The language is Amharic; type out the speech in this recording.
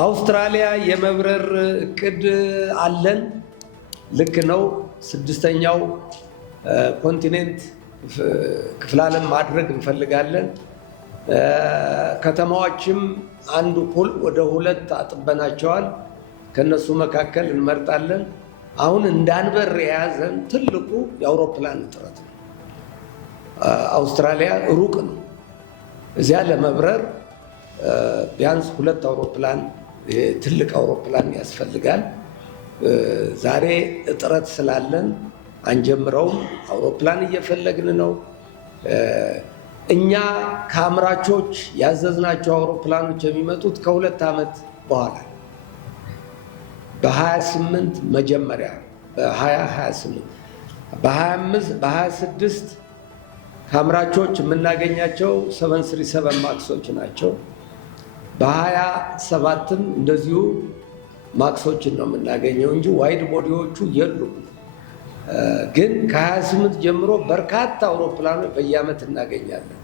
አውስትራሊያ የመብረር እቅድ አለን። ልክ ነው። ስድስተኛው ኮንቲኔንት ክፍለ ዓለም ማድረግ እንፈልጋለን። ከተማዎችም አንዱ ወደ ሁለት አጥበናቸዋል። ከነሱ መካከል እንመርጣለን። አሁን እንዳንበር የያዘን ትልቁ የአውሮፕላን እጥረት ነው። አውስትራሊያ ሩቅ ነው። እዚያ ለመብረር ቢያንስ ሁለት አውሮፕላን ትልቅ አውሮፕላን ያስፈልጋል። ዛሬ እጥረት ስላለን አንጀምረውም። አውሮፕላን እየፈለግን ነው። እኛ ከአምራቾች ያዘዝናቸው አውሮፕላኖች የሚመጡት ከ2 ዓመት በኋላ በ28 መጀመሪያ በ2028 በ25 በ26 ከአምራቾች የምናገኛቸው 737 ማክሶች ናቸው። በ27ም እንደዚሁ ማክሶችን ነው የምናገኘው እንጂ ዋይድ ቦዲዎቹ የሉም። ግን ከ28 ጀምሮ በርካታ አውሮፕላኖች በየዓመት እናገኛለን።